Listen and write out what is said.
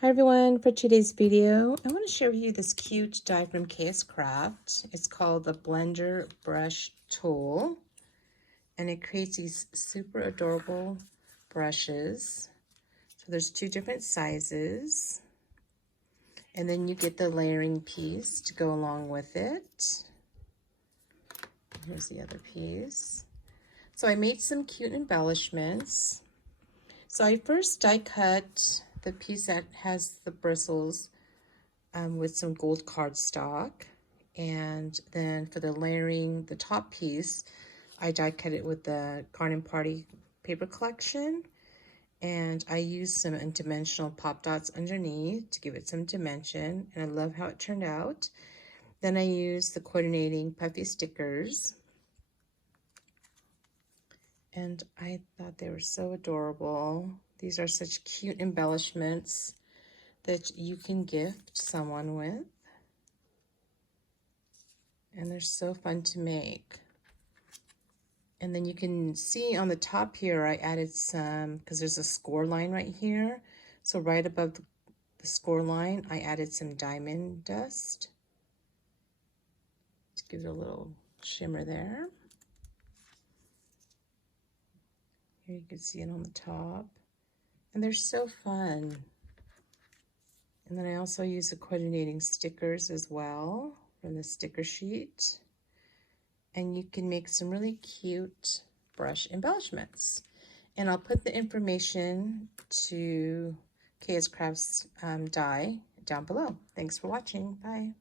Hi everyone, for today's video, I want to share with you this cute die from KSCRAFT. It's called the Blender Brush Tool, and it creates these super adorable brushes. So there's two different sizes, and then you get the layering piece to go along with it. Here's the other piece. So I made some cute embellishments. So I first die cut the piece that has the bristles with some gold cardstock, and then for the layering, the top piece, I die cut it with the Garden Party paper collection, and I used some dimensional pop dots underneath to give it some dimension, and I love how it turned out. Then I used the coordinating puffy stickers, and I thought they were so adorable. These are such cute embellishments that you can gift someone with, and they're so fun to make. And then you can see on the top here, I added some, because there's a score line right here. So right above the score line, I added some diamond dust to give it a little shimmer there. Here you can see it on the top. And they're so fun. And then I also use the coordinating stickers as well from the sticker sheet. And you can make some really cute brush embellishments. And I'll put the information to KSCRAFT's die down below. Thanks for watching. Bye.